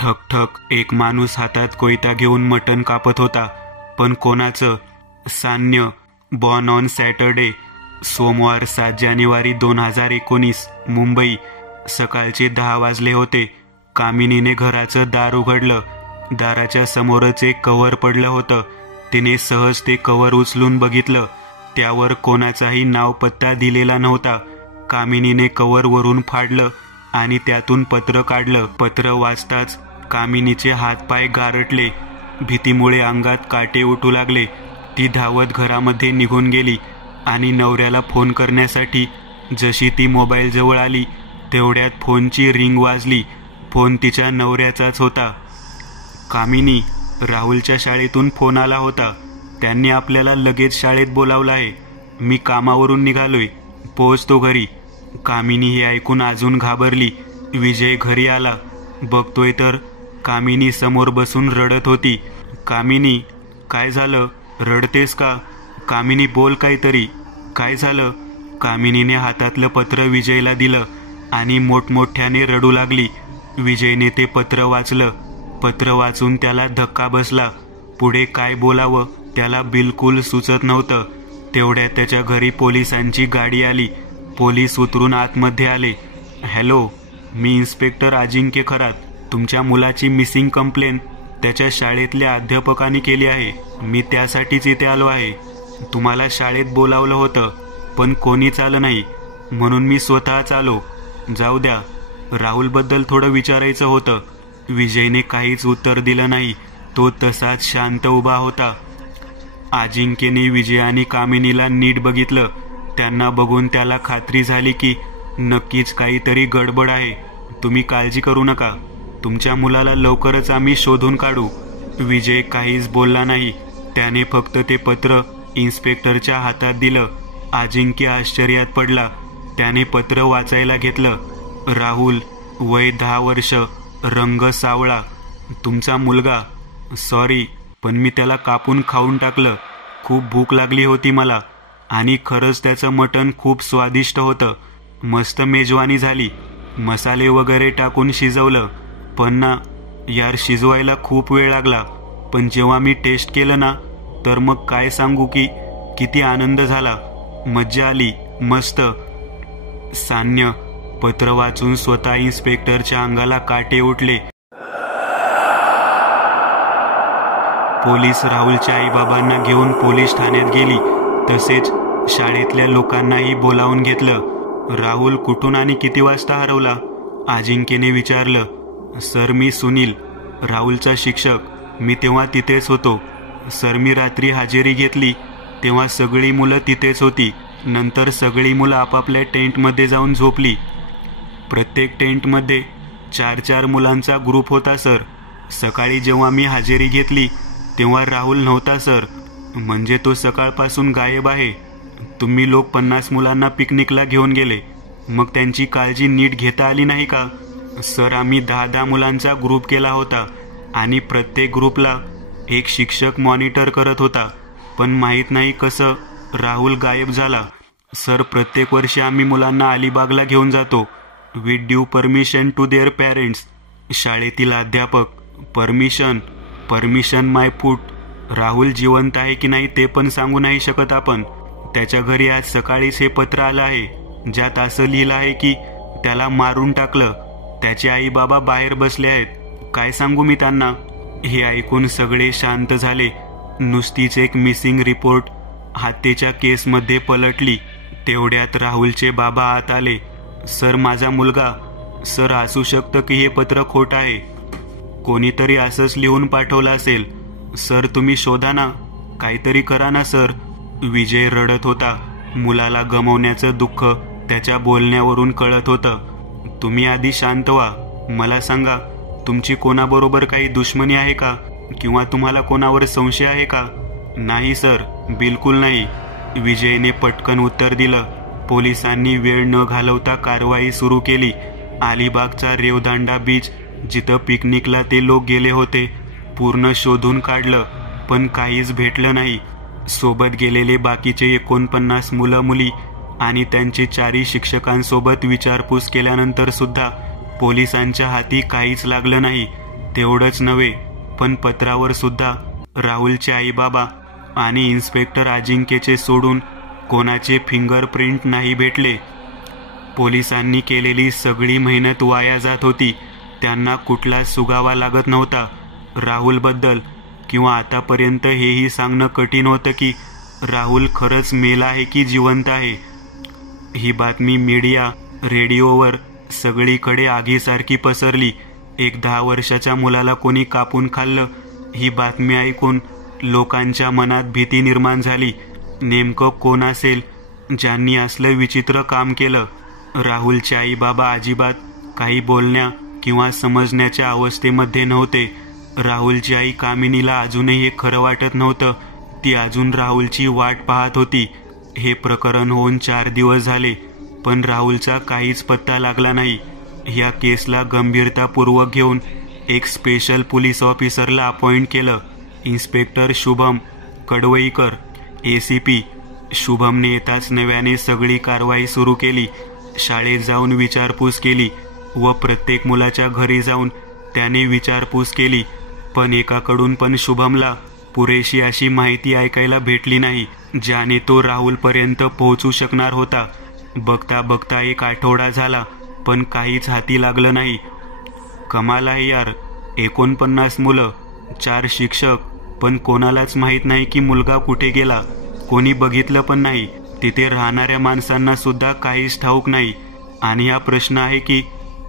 ठक ठक एक माणूस हातात कोयता घेऊन मटण कापत होता. पण कोणाचं? सान्य. Born on Saturday. सोमवार 7 जानेवारी 2019 मुंबई. सकाळचे 10 वाजले होते. कामिनीने घराचं दार उघडलं. दाराच्या समोरच एक कव्हर पडलं होतं. तिने सहज ते कव्हर उचलून बघितलं. त्यावर कोणाचाही नाव पत्ता दिलेला नव्हता. कामिनीने कव्हर वरून फाडलं आणि त्यातून पत्र काढलं. पत्र वाचताच कामिनीचे हातपाय गारटले. भीतीमुळे अंगात काटे उठू लागले. ती धावत घरामध्ये निघून गेली आणि नवऱ्याला फोन करण्यासाठी जशी ती मोबाईल जवळ आली तेवढ्यात फोनची रिंग वाजली. फोन तिच्या नवऱ्याचाच होता. कामिनी, राहुलच्या शाळेतून फोन आला होता. त्यांनी आपल्याला लगेच शाळेत बोलावलं आहे. मी कामावरून निघालोय, पोहोचतो घरी. कामिनी हे ऐकून अजून घाबरली. विजय घरी आला. बघतोय तर कामिनी समोर बसून रडत होती. कामिनी, काय झालं? रडतेस का? कामिनी, बोल काहीतरी. काय झालं? कामिनीने हातातलं पत्र विजयला दिलं आणि मोठमोठ्याने रडू लागली. विजयने ते पत्र वाचलं. पत्र वाचून त्याला धक्का बसला. पुढे काय बोलावं त्याला बिलकुल सुचत नव्हतं. तेवढ्यात त्याच्या घरी पोलिसांची गाडी आली. पोलीस उतरून आतमध्ये आले. हॅलो, मी इन्स्पेक्टर अजिंक्य खरात. तुमच्या मुलाची मिसिंग कंप्लेन त्याच्या शाळेतल्या अध्यापकांनी केली आहे. मी त्यासाठीच इथे आलो आहे. तुम्हाला शाळेत बोलावलं होतं पण कोणीच आलं नाही, म्हणून मी स्वतःच आलो. जाऊ द्या, राहुलबद्दल थोडं विचारायचं होतं. विजयने काहीच उत्तर दिलं नाही. तो तसाच शांत उभा होता. अजिंक्यने विजय आणि कामिनीला नीट बघितलं. त्यांना बघून त्याला खात्री झाली की नक्कीच काहीतरी गडबड आहे. तुम्ही काळजी करू नका, तुमच्या मुलाला लवकरच आम्ही शोधून काढू. विजय काहीच बोलला नाही. त्याने फक्त ते पत्र इन्स्पेक्टरच्या हातात दिलं. अजिंक्य आश्चर्यात पडला. त्याने पत्र वाचायला घेतलं. राहुल, वय 10 वर्ष, रंग सावळा, तुमचा मुलगा. सॉरी, पण मी त्याला कापून खाऊन टाकलं. खूप भूक लागली होती मला आणि खरंच त्याचं मटण खूप स्वादिष्ट होतं. मस्त मेजवानी झाली. मसाले वगैरे टाकून शिजवलं. पण ना यार, शिजवायला खूप वेळ लागला. पण जेव्हा मी टेस्ट केलं ना तर मग काय सांगू की किती आनंद झाला. मज्जा आली, मस्त. सान्य. पत्र वाचून स्वतः इन्स्पेक्टरच्या अंगाला काटे उठले. पोलीस राहुलच्या आईबाबांना घेऊन पोलीस ठाण्यात गेली. तसेच शाळेतल्या लोकांनाही बोलावून घेतलं. राहुल कुठून आणि किती वाजता हरवला? अजिंक्यने विचारलं. सर, मी सुनील, राहुलचा शिक्षक. मी तेव्हा तिथेच होतो. सर, मी रात्री हजेरी घेतली तेव्हा सगळी मुलं तिथेच होती. नंतर सगळी मुलं आपापल्या टेंटमध्ये जाऊन झोपली. प्रत्येक टेंटमध्ये 4-4 मुलांचा ग्रुप होता सर. सकाळी जेव्हा मी हजेरी घेतली तेव्हा राहुल नव्हता सर. म्हणजे तो सकाळपासून गायब आहे. तुम्ही लोक 50 मुलांना पिकनिकला घेऊन गेले, मग त्यांची काळजी नीट घेता आली नाही का? सर, आम्ही 10-10 मुलांचा ग्रुप केला होता आणि प्रत्येक ग्रुपला एक शिक्षक मॉनिटर करत होता. पण माहीत नाही कसं राहुल गायब झाला. सर, प्रत्येक वर्षी आम्ही मुलांना अलिबागला घेऊन जातो with due permission to their parents. शाळेतील अध्यापक. परमिशन माय फूट. राहुल जिवंत आहे की नाही ते पण सांगू नाही शकत आपण. त्याच्या घरी आज सकाळीच हे पत्र आलं आहे ज्यात असं लिहिलं आहे की त्याला मारून टाकलं. त्याचे आई बाबा बाहेर बसले आहेत. काय सांगू मी त्यांना? हे ऐकून सगळे शांत झाले. नुसतीच एक मिसिंग रिपोर्ट हत्येच्या केसमध्ये पलटली. तेवढ्यात राहुलचे बाबा आत आले. सर, माझा मुलगा. सर, असू शकतं की हे पत्र खोटं आहे. कोणीतरी असंच लिहून पाठवलं असेल. सर, तुम्ही शोधा ना, काहीतरी करा ना सर. विजय रडत होता. मुलाला गमावण्याचं दुःख त्याच्या बोलण्यावरून कळत होतं. तुम्ही आधी शांत व्हा. मला सांगा, तुमची कोणाबरोबर काही दुश्मनी आहे का? किंवा तुम्हाला कोणावर संशय आहे का? नाही सर, बिलकुल नाही. विजयने पटकन उत्तर दिलं. पोलिसांनी वेळ न घालवता कारवाई सुरू केली. अलिबागचा रेवदांडा बीच, जिथं पिकनिकला ते लोक गेले होते, पूर्ण शोधून काढलं पण काहीच भेटलं नाही. सोबत गेलेले बाकीचे 49 मुलं मुली आणि त्यांचे 4 शिक्षकांसोबत विचारपूस केल्यानंतर सुद्धा पोलिसांच्या हाती काहीच लागलं नाही. तेवढंच नव्हे, पण पत्रावर सुद्धा राहुलचे आईबाबा आणि इन्स्पेक्टर अजिंक्यचे सोडून कोणाचे फिंगरप्रिंट नाही भेटले. पोलिसांनी केलेली सगळी मेहनत वाया जात होती. त्यांना कुठलाच सुगावा लागत नव्हता राहुलबद्दल. किंवा आतापर्यंत हेही सांगणं कठीण होतं की राहुल खरंच मेला आहे की जिवंत आहे. ही बातमी मीडिया, रेडिओवर सगळीकडे आगीसारखी पसरली. एक 10 वर्षाच्या मुलाला कोणी कापून खाल्लं, ही बातमी ऐकून लोकांच्या मनात भीती निर्माण झाली. नेमकं कोण असेल ज्यांनी असलं विचित्र काम केलं? राहुलचे आई बाबा अजिबात काही बोलण्या किंवा समजण्याच्या अवस्थेमध्ये नव्हते. राहुलची आई कामिनीला अजूनही हे खरं वाटत नव्हतं. ती अजून राहुलची वाट पाहत होती. हे प्रकरण होऊन 4 दिवस झाले, पण राहुलचा काहीच पत्ता लागला नाही. या केसला गंभीरतापूर्वक घेऊन एक स्पेशल पोलीस ऑफिसरला अपॉइंट केलं. Inspector Shubham Kadwaikar, ACP. शुभमने येताच नव्याने सगळी कारवाई सुरू केली. शाळेत जाऊन विचारपूस केली व प्रत्येक मुलाच्या घरी जाऊन त्याने विचारपूस केली. पण एकाकडून पण शुभमला पुरेशी अशी माहिती ऐकायला भेटली नाही ज्याने तो राहुलपर्यंत पोहोचू शकणार होता. बघता बघता 1 आठवडा झाला, पण काहीच हाती लागलं नाही. कमाल आहे यार, 49 मुलं, 4 शिक्षक, पण कोणालाच माहीत नाही की मुलगा कुठे गेला. कोणी बघितलं पण नाही. तिथे राहणाऱ्या माणसांना सुद्धा काहीच ठाऊक नाही. आणि हा प्रश्न आहे की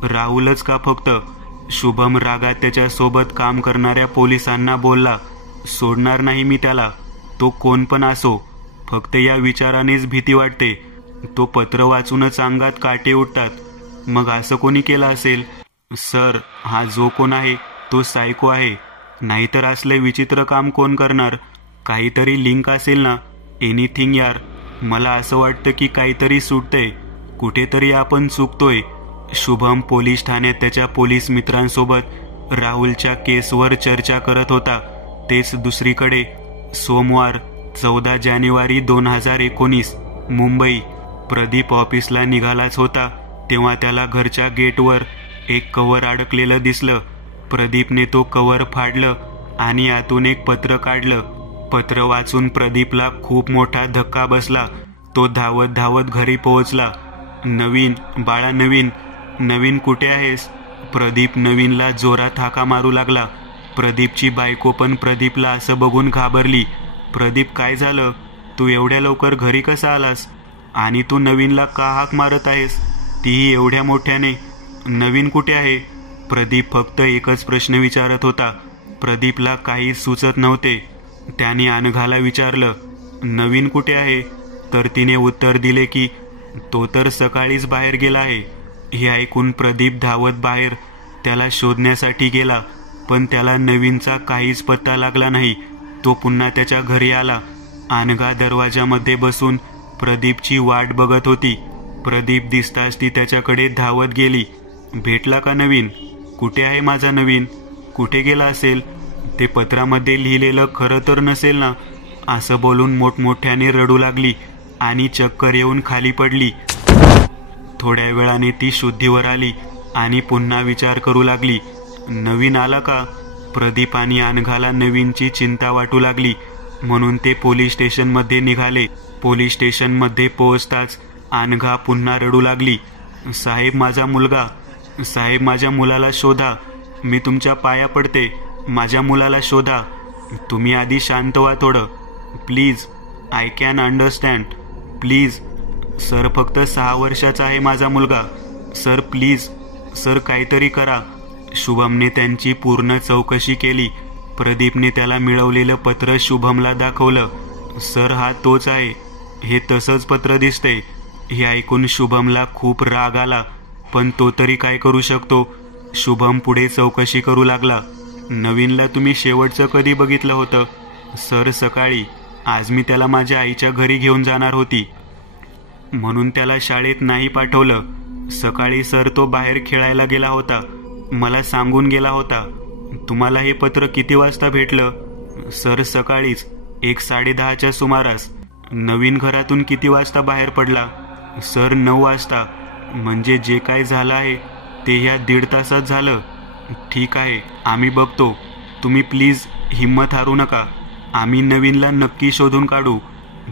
राहुलच का फक्त? शुभम रागात त्याच्यासोबत काम करणाऱ्या पोलिसांना बोलला, सोडणार नाही मी त्याला, तो कोण पण असो. फक्त या विचारानेच भीती वाटते. तो पत्र वाचूनच अंगात काटे उठतात. मग असं कोणी केलं असेल? सर, हा जो कोण आहे तो सायको आहे. नाहीतर असले विचित्र काम कोण करणार? काहीतरी लिंक असेल ना? एनिथिंग यार. मला असं वाटतं की काहीतरी सुटतंय, कुठेतरी आपण चुकतोय. शुभम पोलीस ठाण्यात त्याच्या पोलीस मित्रांसोबत राहुलच्या केसवर चर्चा करत होता. तेच दुसरीकडे सोमवार 14 जानेवारी 2019 मुंबई. प्रदीप ऑफिसला निघालाच होता तेव्हा त्याला घरच्या गेटवर एक कव्हर अडकलेलं दिसलं. प्रदीपने तो कव्हर फाडलं आणि आतून एक पत्र काढलं. पत्र वाचून प्रदीपला खूप मोठा धक्का बसला. तो धावत धावत घरी पोहोचला. नवीन, बाळा नवीन, नवीन कुठे आहेस? प्रदीप नवीनला जोरात हाका मारू लागला. प्रदीपची बायको पण प्रदीपला असं बघून घाबरली. प्रदीप, काय झालं? तू एवढ्या लवकर घरी कसा आलास? आणि तू नवीनला का हाक मारत आहेस, तीही एवढ्या मोठ्याने? नवीन कुठे आहे? प्रदीप फक्त एकच प्रश्न विचारत होता. प्रदीपला काहीच सुचत नव्हते. त्याने अनघाला विचारलं, नवीन कुठे आहे? तर तिने उत्तर दिले की तो तर सकाळीच बाहेर गेला आहे. हे ऐकून प्रदीप धावत बाहेर त्याला शोधण्यासाठी गेला, पण त्याला नवीनचा काहीच पत्ता लागला नाही. तो पुन्हा त्याच्या घरी आला. अनघा दरवाजामध्ये बसून प्रदीपची वाट बघत होती. प्रदीप दिसताच ती त्याच्याकडे धावत गेली. भेटला का नवीन? कुठे आहे माझा नवीन? कुठे गेला असेल? ते पत्रामध्ये लिहिलेलं खरं तर नसेल ना? असं बोलून मोठमोठ्याने रडू लागली आणि चक्कर येऊन खाली पडली. थोड्या वेळाने ती शुद्धीवर आली आणि पुन्हा विचार करू लागली. नवीन आला का? प्रदीप आणि अनघाला नवीनची चिंता वाटू लागली. म्हणून ते पोलीस स्टेशनमध्ये निघाले. पोलीस स्टेशनमध्ये पोहोचताच अनघा पुन्हा रडू लागली. साहेब, माझा मुलगा, साहेब, माझ्या मुलाला शोधा. मी तुमच्या पाया पडते, माझ्या मुलाला शोधा. तुम्ही आधी शांत व्हा थोडं, please. I can understand, please. Sir, फक्त 6 वर्षाचा आहे माझा मुलगा. Sir, please. सर, काहीतरी करा. शुभमने त्यांची पूर्ण चौकशी केली. प्रदीपने त्याला मिळवलेलं पत्र शुभमला दाखवलं. सर, हा तोच आहे. हे तसंच पत्र दिसतंय. हे ऐकून शुभमला खूप राग आला, पण तो तरी काय करू शकतो? शुभम पुढे चौकशी करू लागला. नवीनला तुम्ही शेवटचं कधी बघितलं होतं? सर, सकाळी. आज मी त्याला माझ्या आईच्या घरी घेऊन जाणार होती, म्हणून त्याला शाळेत नाही पाठवलं. सकाळी सर, तो बाहेर खेळायला गेला होता. मला सांगून गेला होता. तुम्हाला हे पत्र किती वाजता भेटलं? सर, सकाळीच 1:10च्या सुमारास. नवीन घरातून किती वाजता बाहेर पडला? सर, 9 वाजता. म्हणजे जे काय झालं आहे ते ह्या 1.5 तासात झालं. ठीक आहे, आम्ही बघतो. तुम्ही प्लीज हिम्मत हारू नका. आम्ही नवीनला नक्की शोधून काढू.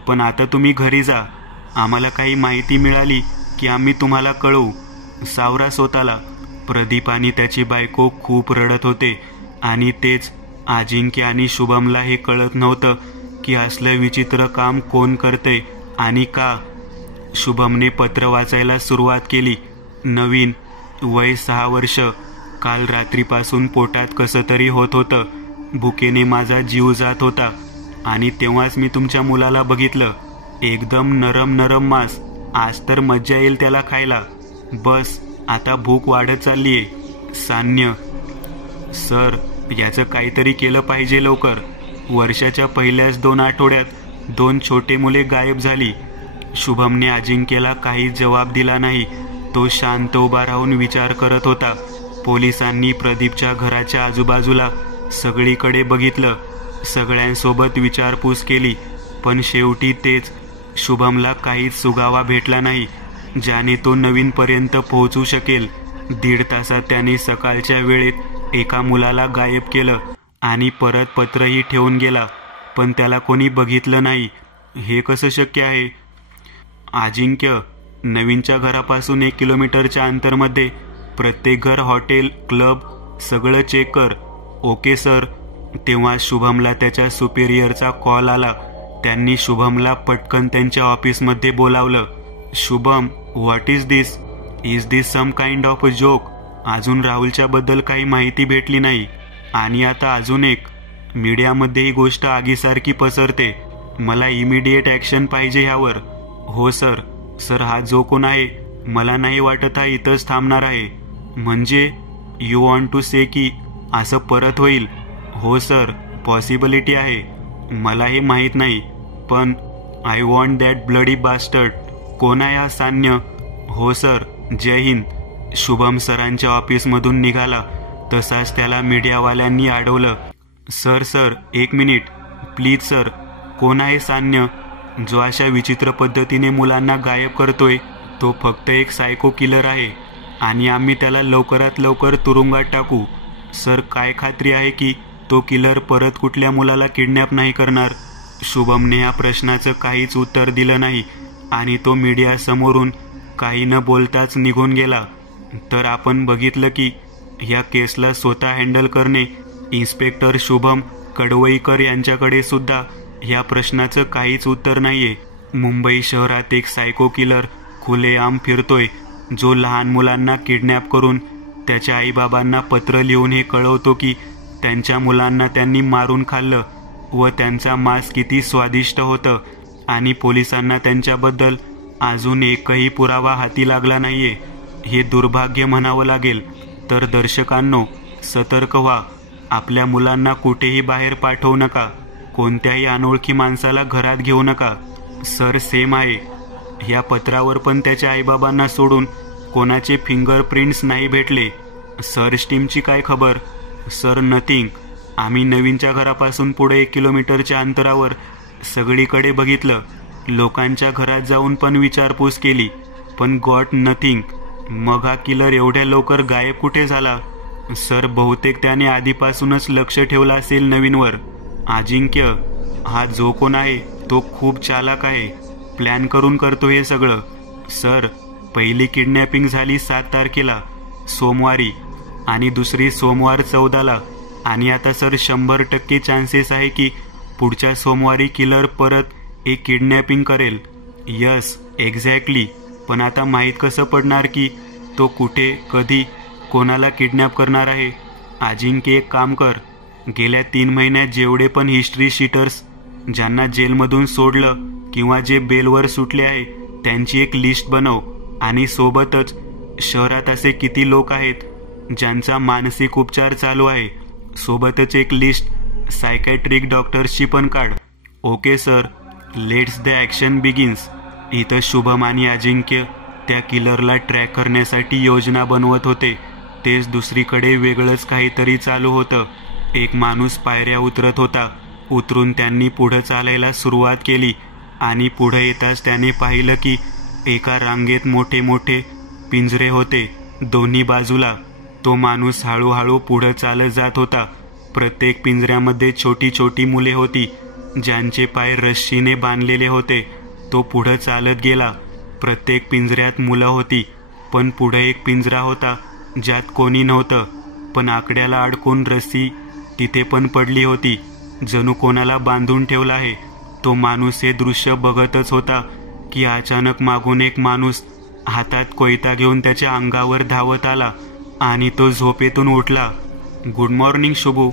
पण आता तुम्ही घरी जा. आम्हाला काही माहिती मिळाली की आम्ही तुम्हाला कळवू. सावरा स्वतःला. प्रदीप आणि त्याची बायको खूप रडत होते आणि तेच अजिंक्य आणि शुभमला हे कळत नव्हतं की असलं विचित्र काम कोण करते आणि का. शुभमने पत्र वाचायला सुरुवात केली. नवीन, वय 6 वर्ष. काल रात्रीपासून पोटात कसं तरी होत होतं. भुकेने माझा जीव जात होता आणि तेव्हाच मी तुमच्या मुलाला बघितलं. एकदम नरम नरम मांस. आज तर मज्जा येईल त्याला खायला. बस आता भूक वाढत चाललीये. सान्य. सर, याचं काहीतरी केलं पाहिजे लवकर. वर्षाच्या पहिल्याच 2 आठवड्यात 2 छोटे मुले गायब झाली. शुभमने अजिंक्यला काही जबाब दिला नाही. तो शांत उभा राहून विचार करत होता. पोलिसांनी प्रदीपच्या घराच्या आजूबाजूला सगळीकडे बघितलं. सगळ्यांसोबत विचारपूस केली, पण शेवटी तेच. शुभमला काहीच सुगावा भेटला नाही ज्याने तो नवीनपर्यंत पोहोचू शकेल. 1.5 तासात त्याने सकाळच्या वेळेत एका मुलाला गायब केलं आणि परत पत्रही ठेवून गेला, पण त्याला कोणी बघितलं नाही. हे कसं शक्य आहे? अजिंक्य, नवीनच्या घरापासून 1 किलोमीटरच्या अंतरमध्ये प्रत्येक घर, हॉटेल, क्लब सगळं चेक कर. Okay sir. तेव्हा शुभमला त्याच्या सुपेरियरचा कॉल आला. त्यांनी शुभमला पटकन त्यांच्या ऑफिसमध्ये बोलावलं. Shubham, what is this? Is this some kind of a joke? अजून राहुलच्या बद्दल काही माहिती भेटली नाही आणि आता अजून एक. मीडियामध्ये ही गोष्ट आगीसारखी पसरते. मला इमिडिएट ॲक्शन पाहिजे ह्यावर. हो सर. सर, हा जो कोण आहे मला नाही वाटत हा इथंच थांबणार आहे. म्हणजे यू वॉन्ट टू से की असं परत होईल? हो सर, पॉसिबिलिटी आहे. मला हे माहीत नाही, पण I want that bloody bastard. कोण आहे हा सान्य? हो सर. जय हिंद. शुभम सरांच्या ऑफिसमधून निघाला तसाच त्याला मीडियावाल्यांनी अडवलं. Sir sir, 1 minute please sir. कोण आहे सान्य जो अशा विचित्र पद्धतीने मुलांना गायब करतोय? तो फक्त एक सायको किलर आहे आणि आम्ही त्याला लवकरात लवकर तुरुंगात टाकू. सर, काय खात्री आहे की तो किलर परत कुठल्या मुलाला किडनॅप नाही करणार? शुभमने या प्रश्नाचं काहीच उत्तर दिलं नाही आणि तो मीडियासमोरून काही न बोलताच निघून गेला. तर आपण बघितलं की ह्या केसला स्वतः हँडल करणे इन्स्पेक्टर शुभम कडवईकर यांच्याकडे सुद्धा ह्या प्रश्नाचं काहीच उत्तर नाहीये. मुंबई शहरात एक सायको किलर खुलेआम फिरतोय जो लहान मुलांना किडनॅप करून त्याच्या आईबाबांना पत्र लिहून हे कळवतो की त्यांच्या मुलांना त्यांनी मारून खाल्लं व त्यांचा मांस किती स्वादिष्ट होतं आणि पोलिसांना त्यांच्याबद्दल अजून एकही पुरावा हाती लागला नाहीये. हे दुर्भाग्य म्हणावं लागेल. तर दर्शकांनो, सतर्क व्हा. आपल्या मुलांना कुठेही बाहेर पाठवू नका. कोणत्याही अनोळखी माणसाला घरात घेऊ नका. सर, सेम आहे. ह्या पत्रावर पण त्याच्या आईबाबांना सोडून कोणाचे फिंगरप्रिंट्स नाही भेटले. सर्च टीमची काय खबर? Sir, nothing. आम्ही नवीनच्या घरापासून पुढे 1 किलोमीटरच्या अंतरावर सगळीकडे बघितलं. लोकांच्या घरात जाऊन पण विचारपूस केली, पण गॉट नथिंग. मग हा किलर एवढ्या लवकर गायब कुठे झाला? सर, बहुतेक त्याने आधीपासूनच लक्ष ठेवलं असेल नवीनवर. अजिंक्य, हा जो कोण आहे तो खूप चालाक आहे. प्लॅन करून करतो हे सगळं. सर, पहिली किडनॅपिंग झाली 7 तारखेला सोमवारी आणि दुसरी सोमवार 14ला आणि आता सर 100% चान्सेस आहे की पुढच्या सोमवारी किलर परत एक किडनॅपिंग करेल. Yes, exactly. पण आता माहीत कसं पडणार की तो कुठे, कधी, कोणाला किडनॅप करणार आहे? अजिंक्य, एक काम कर. गेल्या 3 महिन्यात जेवढे पण हिस्ट्री शीटर्स ज्यांना जेलमधून सोडलं किंवा जे बेलवर सुटले आहे त्यांची एक लिस्ट बनव आणि सोबतच शहरात असे किती लोक आहेत ज्यांचा मानसिक उपचार चालू आहे सोबतच एक लिस्ट सायकॅट्रिक डॉक्टर्सची पण काढ. Okay sir. Let's the action begins. इथं शुभम आणि अजिंक्य त्या किलरला ट्रॅक करण्यासाठी योजना बनवत होते. तेच दुसरीकडे वेगळंच काहीतरी चालू होतं. एक माणूस पायऱ्या उतरत होता. उतरून त्यांनी पुढं चालायला सुरुवात केली आणि पुढे येताच त्याने पाहिलं की एका रांगेत मोठे मोठे पिंजरे होते दोन्ही बाजूला. तो माणूस हळूहळू पुढं चालत जात होता. प्रत्येक पिंजऱ्यामध्ये छोटी छोटी मुले होती, ज्यांचे पाय रश्शीने बांधलेले होते. तो पुढं चालत गेला. प्रत्येक पिंजऱ्यात मुलं होती, पण पुढे एक पिंजरा होता ज्यात कोणी नव्हतं. पण आकड्याला अडकून रस्सी तिथे पण पडली होती, जणू कोणाला बांधून ठेवला आहे. तो माणूस हे दृश्य बघतच होता की अचानक मागून एक माणूस हातात कोयता घेऊन त्याच्या अंगावर धावत आला आणि तो झोपेतून उठला. गुड मॉर्निंग शुभू,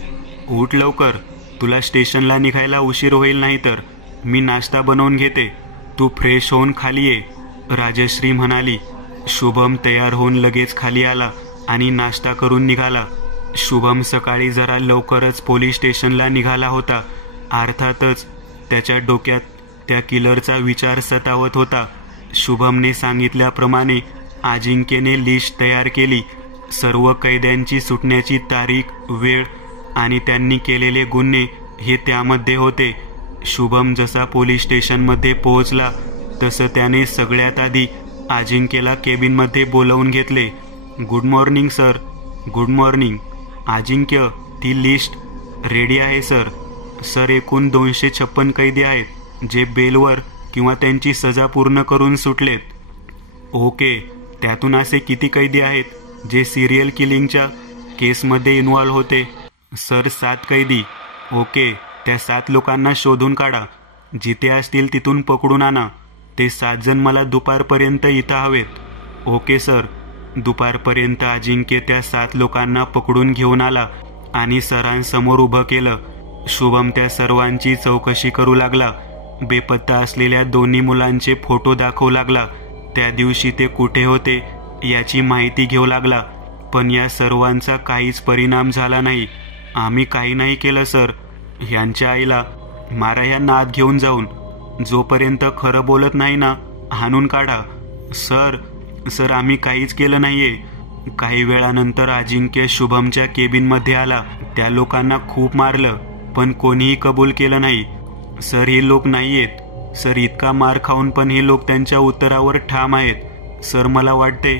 उठ लवकर, तुला स्टेशनला निघायला उशीर होईल, नाही तर मी नाश्ता बनवून घेते, तू फ्रेश होऊन खाली ये, राजश्री म्हणाली. शुभम तयार होऊन लगेच खाली आला आणि नाश्ता करून निघाला. शुभम सकाळी जरा लवकरच पोलीस स्टेशनला निघाला होता. अर्थातच त्याच्या डोक्यात त्या किलरचा विचार सतावत होता. शुभमने सांगितल्याप्रमाणे अजिंक्यने लिस्ट तयार केली. सर्व कैद्यांची सुटण्याची तारीख, वेळ आणि त्यांनी केलेले गुन्हे हे त्यामध्ये होते. शुभम जसा पोलीस स्टेशनमध्ये पोहोचला तसं त्याने सगळ्यात आधी अजिंक्यला केबिनमध्ये बोलावून घेतले. Good morning sir. Good morning Ajinkya, ती लिस्ट रेडी आहे सर. सर, एकूण 256 कैदी आहेत जे बेलवर किंवा त्यांची सजा पूर्ण करून सुटलेत. ओके, त्यातून असे किती कैदी आहेत जे सिरियल किलिंगच्या केसमध्ये इन्व्हॉल्व होते? सर, 7 कैदी. ओके, त्या 7 लोकांना शोधून काढा. जिथे असतील तिथून पकडून आणा. ते 7 जण मला दुपारपर्यंत इथं हवेत. Okay sir. दुपारपर्यंत अजिंक्य त्या 7 लोकांना पकडून घेऊन आला आणि सरांसमोर उभं केलं. शुभम त्या सर्वांची चौकशी करू लागला. बेपत्ता असलेल्या दोन्ही मुलांचे फोटो दाखवू लागला. त्या दिवशी ते कुठे होते याची माहिती घेऊ लागला. पण या सर्वांचा काहीच परिणाम झाला नाही. आम्ही काही नाही केलं सर. ह्यांच्या आईला मारा, ह्यांना आत घेऊन जाऊन. जोपर्यंत खरं बोलत नाही ना, हाणून काढा. सर, सर, आम्ही काहीच केलं नाहीये. काही वेळानंतर अजिंक्य शुभमच्या केबिनमध्ये आला. त्या लोकांना खूप मारलं, पण कोणीही कबूल केलं नाही. सर, हे लोक नाहीयेत. सर, इतका मार खाऊन पण हे लोक त्यांच्या उत्तरावर ठाम आहेत. सर, मला वाटते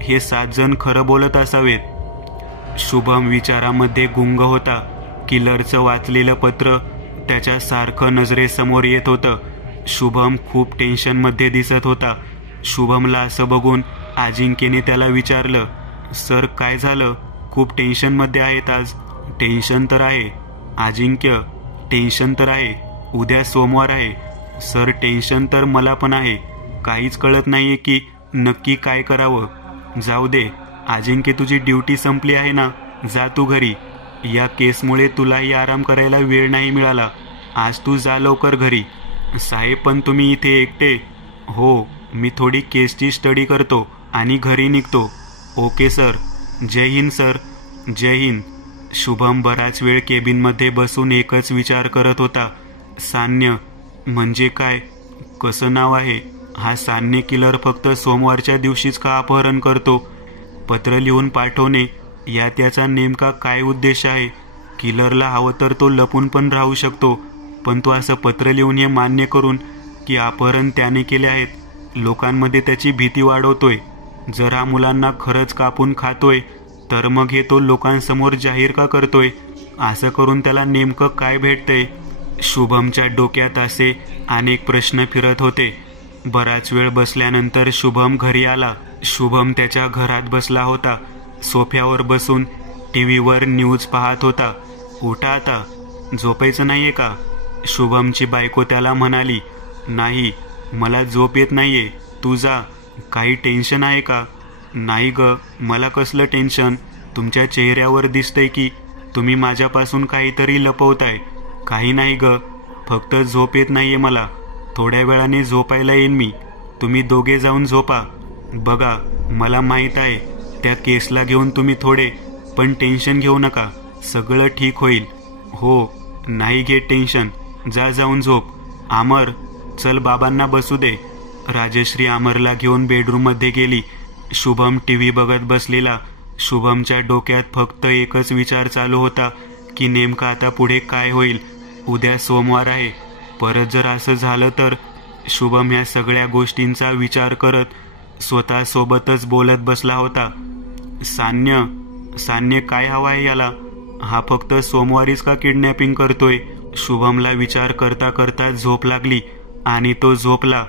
हे 7 जण खरं बोलत असावेत. शुभम विचारामध्ये गुंग होता. किलरचं वाचलेलं पत्र त्याच्या सारखं नजरेसमोर येत होतं. शुभम खूप टेन्शनमध्ये दिसत होता. शुभमला असं बघून अजिंक्यने त्याला विचारलं, सर काय झालं? खूप टेन्शनमध्ये आहेत आज. टेन्शन तर आहे अजिंक्य, टेन्शन तर आहे. उद्या सोमवार आहे. सर, टेन्शन तर मला पण आहे. काहीच कळत नाहीये की नक्की काय करावं. जाऊ दे अजिंक्य, तुझी ड्युटी संपली आहे ना, जा तू घरी. या केसमुळे तुलाही आराम करायला वेळ नाही मिळाला. आज तू जा लवकर घरी. साहेब, पण तुम्ही इथे एकटे? हो, मी थोडी केसची स्टडी करतो आणि घरी निघतो. Okay sir. जय हिंद सर. जय हिंद. शुभम बराच वेळ केबिनमध्ये बसून एकच विचार करत होता. सान्य म्हणजे काय? कसं नाव आहे? हा सान्य किलर फक्त सोमवारच्या दिवशीच का अपहरण करतो? पत्र लिहून पाठवणे यात याचा नेमका काय उद्देश आहे? किलरला हवं तर तो लपून पण राहू शकतो, पण तो असं पत्र लिहून हे मान्य करून की अपहरण त्याने केले आहेत, लोकांमध्ये त्याची भीती वाढवतोय. जर हा मुलांना खरंच कापून खातोय तर मग हे तो लोकांसमोर जाहीर का करतोय? असं करून त्याला नेमकं काय भेटतंय? शुभमच्या डोक्यात असे अनेक प्रश्न फिरत होते. बराच वेळ बसल्यानंतर शुभम घरी आला. शुभम त्याच्या घरात बसला होता. सोफ्यावर बसून टीव्हीवर न्यूज पाहत होता. उठा आता, झोपायचं नाहीये का? शुभमची बायको त्याला म्हणाली. नाही, मला झोप येत नाहीये, तू जा. काही टेन्शन आहे का? नाही ग, मला कसलं टेन्शन? तुमच्या चेहऱ्यावर दिसतंय की तुम्ही माझ्यापासून काहीतरी लपवताय. काही नाही ग, फक्त झोप येत नाहीये मला. थोड्या वेळाने झोपायला येईन मी. तुम्ही दोघे जाऊन झोपा. बघा, मला माहीत आहे त्या केसला घेऊन तुम्ही थोडे पण टेन्शन घेऊ नका. सगळं ठीक होईल. हो, नाही घे टेन्शन. जा जाऊन झोप. अमर, चल बाबांना बसू दे. राजश्री अमरला घेऊन बेडरूममध्ये गेली. शुभम टीव्ही बघत बसलेला. शुभमच्या डोक्यात फक्त एकच विचार चालू होता की नेमकं आता पुढे काय होईल. उद्या सोमवार आहे. परत जर असं झालं तर? शुभम ह्या सगळ्या गोष्टींचा विचार करत स्वतःसोबतच बोलत बसला होता. सान्य, सान्य काय हवा आहे याला? हा फक्त सोमवारीच का किडनॅपिंग करतोय? शुभमला विचार करता करता झोप लागली आणि तो झोपला.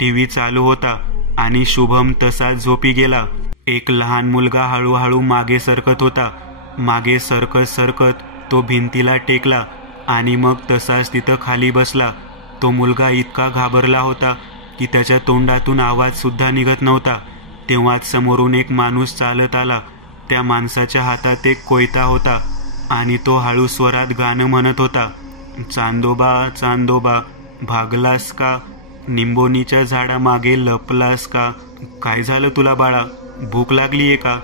टीव्ही चालू होता आणि शुभम तसाच झोपी गेला. एक लहान मुलगा हळूहळू मागे सरकत होता. मागे सरकत सरकत तो भिंतीला टेकला आणि मग तसाच तिथं खाली बसला. तो मुलगा इतका घाबरला होता की त्याच्या तोंडातून आवाज सुद्धा निघत नव्हता. तेव्हाच समोरून एक माणूस चालत आला. त्या माणसाच्या हातात एक कोयता होता आणि तो हळू स्वरात गाणं म्हणत होता, चांदोबा चांदोबा भागलास का, निंबोनीच्या झाडामागे लपलास का? काय झालं तुला बाळा? भूक लागली आहे का?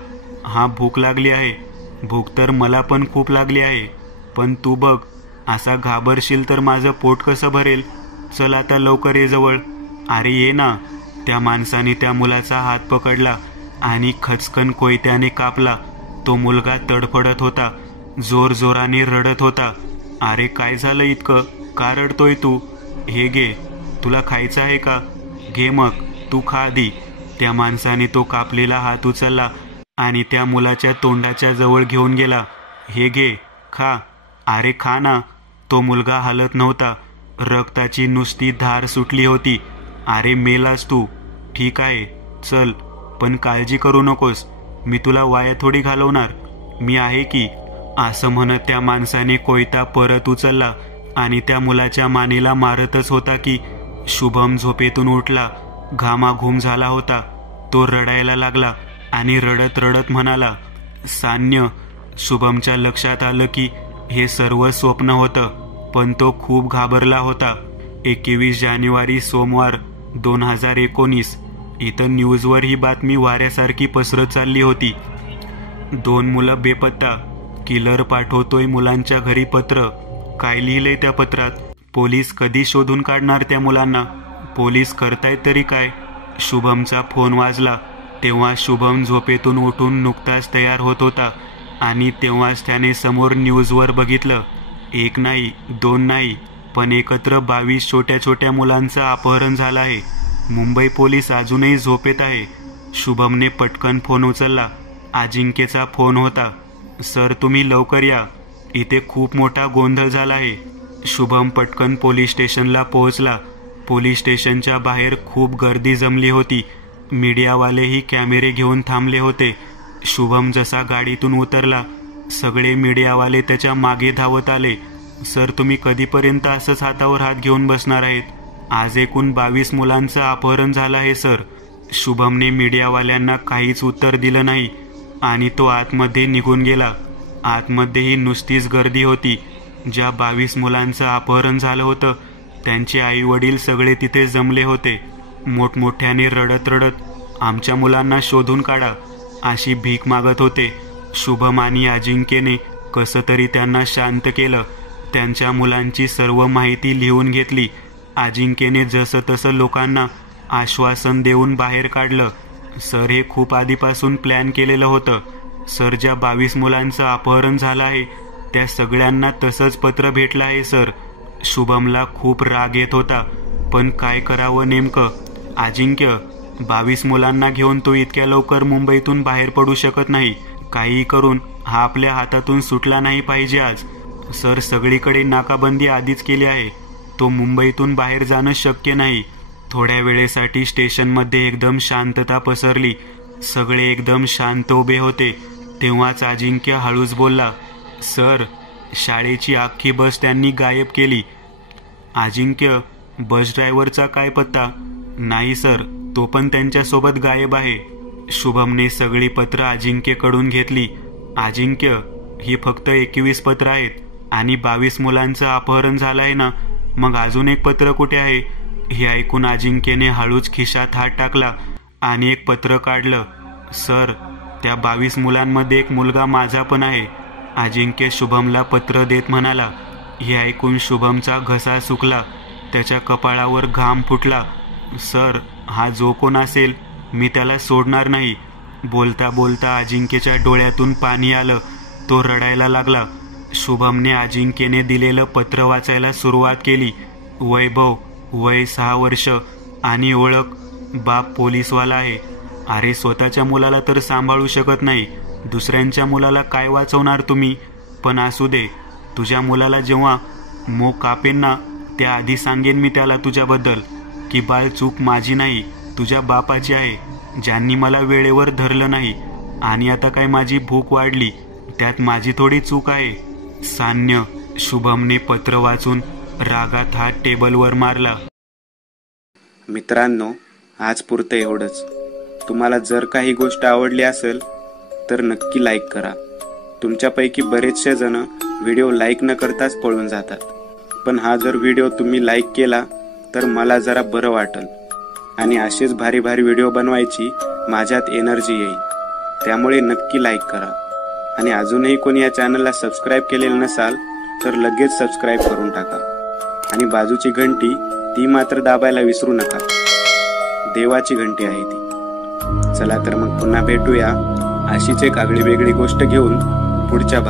हा, भूक लागली आहे. भूक तर मला पण खूप लागली आहे. पण तू बघ, असा घाबरशील तर माझं पोट कसं भरेल? चल आता लवकर ये जवळ. अरे ये ना. त्या माणसाने त्या मुलाचा हात पकडला आणि खचकन कोयत्याने कापला. तो मुलगा तडफडत होता, जोर जोराने रडत होता. अरे काय झालं इतकं? का रडतोय तू? हे घे, तुला खायचं आहे का? घे मग, तू खा आधी. त्या माणसाने तो कापलेला हात उचलला आणि त्या मुलाच्या तोंडाच्या जवळ घेऊन गेला. हे घे, खा. अरे खा ना. तो मुलगा हलत नव्हता. रक्ताची नुसती धार सुटली होती. अरे मेलास तू. ठीक आहे, चल, पण काळजी करू नकोस. मी तुला वाया थोडी घालवणार. मी आहे की. असं म्हणत त्या माणसाने कोयता परत उचलला आणि त्या मुलाच्या मानेला मारतच होता की शुभम झोपेतून उठला. घामाघूम झाला होता. तो रडायला लागला आणि रडत रडत म्हणाला, सान्य. शुभमच्या लक्षात आलं की हे सर्व स्वप्न होतं, पण तो खूप घाबरला होता. 21 जानेवारी सोमवार 2019. इथं न्यूजवर ही बातमी वाऱ्यासारखी पसरत चालली होती. 2 मुलं बेपत्ता. किलर पाठवतोय मुलांच्या घरी पत्र. काय लिहिलंय त्या पत्रात? पोलीस कधी शोधून काढणार त्या मुलांना? पोलीस करतायत तरी काय? शुभमचा फोन वाजला. तेव्हा शुभम झोपेतून उठून नुकताच तयार होत होता आणि तेव्हाच त्याने समोर न्यूजवर बघितलं. 1 नाही, 2 नाही, पण एकत्र 22 छोट्या छोट्या मुलांचं अपहरण झालं आहे. मुंबई पोलीस अजूनही झोपेत आहे. शुभमने पटकन फोन उचलला. अजिंक्यचा फोन होता. सर, तुम्ही लवकर या. इथे खूप मोठा गोंधळ झाला आहे. शुभम पटकन पोलीस स्टेशनला पोहोचला. पोलीस स्टेशनच्या बाहेर खूप गर्दी जमली होती. मीडियावालेही कॅमेरे घेऊन थांबले होते. शुभम जसा गाडीतून उतरला, सगळे मीडियावाले त्याच्या मागे धावत आले. सर, तुम्ही कधीपर्यंत असंच हातावर हात घेऊन बसणार आहेत? आज एकूण 22 मुलांचं अपहरण झालं आहे सर. शुभमने मीडियावाल्यांना काहीच उत्तर दिलं नाही आणि तो आतमध्ये निघून गेला. आतमध्येही नुसतीच गर्दी होती. ज्या 22 मुलांचं अपहरण झालं होतं त्यांचे आई वडील सगळे तिथे जमले होते. मोठमोठ्याने रडत रडत आमच्या मुलांना शोधून काढा अशी भीक मागत होते. शुभम आणि अजिंक्यने कसं तरी त्यांना शांत केलं. त्यांच्या मुलांची सर्व माहिती लिहून घेतली. अजिंक्यने जसं तसं लोकांना आश्वासन देऊन बाहेर काढलं. सर, हे खूप आधीपासून प्लॅन केलेलं होतं. सर, ज्या 22 मुलांचं अपहरण झालं आहे त्या सगळ्यांना तसंच पत्र भेटलं आहे सर. शुभमला खूप राग येत होता, पण काय करावं नेमकं? अजिंक्य, 22 मुलांना घेऊन तो इतक्या लवकर मुंबईतून बाहेर पडू शकत नाही. काही करून हा आपल्या हातातून सुटला नाही पाहिजे आज. सर, सगळीकडे नाकाबंदी आधीच केली आहे. तो मुंबईतून बाहेर जाणं शक्य नाही. थोड्या वेळेसाठी स्टेशनमध्ये एकदम शांतता पसरली. सगळे एकदम शांत उभे होते. तेव्हाच अजिंक्य हळूच बोलला, सर, शाळेची अख्खी बस त्यांनी गायब केली. अजिंक्य, बस ड्रायव्हरचा काय पत्ता? नाही सर, तो पण त्यांच्यासोबत गायब आहे. शुभमने सगळी पत्र अजिंक्यकडून घेतली. अजिंक्य, ही फक्त 21 पत्र आहेत आणि 22 मुलांचं अपहरण झालं आहे ना, मग अजून एक पत्र कुठे आहे? हे ऐकून अजिंक्यने हळूच खिशात हात टाकला आणि एक पत्र काढलं. सर, त्या 22 मुलांमध्ये एक मुलगा माझा पण आहे. अजिंक्य शुभमला पत्र देत म्हणाला. हे ऐकून शुभमचा घसा सुकला. त्याच्या कपाळावर घाम फुटला. सर, हा जो कोण असेल मी त्याला सोडणार नाही. बोलता बोलता अजिंक्यच्या डोळ्यातून पाणी आलं. तो रडायला लागला. शुभमने अजिंक्यने दिलेलं पत्र वाचायला सुरुवात केली. वैभव, वय 6 वर्ष आणि ओळख, बाप पोलीसवाला आहे. अरे, स्वतःच्या मुलाला तर सांभाळू शकत नाही दुसऱ्यांच्या मुलाला काय वाचवणार तुम्ही? पण असू दे, तुझ्या मुलाला जेव्हा मो कापेन ना, त्याआधी सांगेन मी त्याला तुझ्याबद्दल की बाळ, चूक माझी नाही, तुझ्या बापाची आहे, ज्यांनी मला वेळेवर धरलं नाही. आणि आता काय माझी भूक वाढली, त्यात माझी थोडी चूक आहे. सान्य. शुभमने पत्र वाचून रागात हात टेबलवर मारला. मित्रांनो, आज पुरतं एवढंच. तुम्हाला जर काही गोष्ट आवडली असेल तर नक्की लाईक करा. तुमच्यापैकी बरेचसे जण व्हिडिओ लाईक न करताच पळून जातात, पण हा जर व्हिडिओ तुम्ही लाईक केला तर मला जरा बरं वाटेल आणि असेच भारी भारी व्हिडिओ बनवायची माझ्यात एनर्जी येईल. त्यामुळे नक्की लाईक करा. आणि अजूनही कोणी या चॅनलला सबस्क्राईब केलेलं नसाल तर लगेच सबस्क्राईब करून टाका. आणि बाजूची घंटी ती मात्र दाबायला विसरू नका. देवाची घंटी आहे ती. चला तर मग पुन्हा भेटूया अशीच एक आगळी वेगळी गोष्ट घेऊन पुढच्या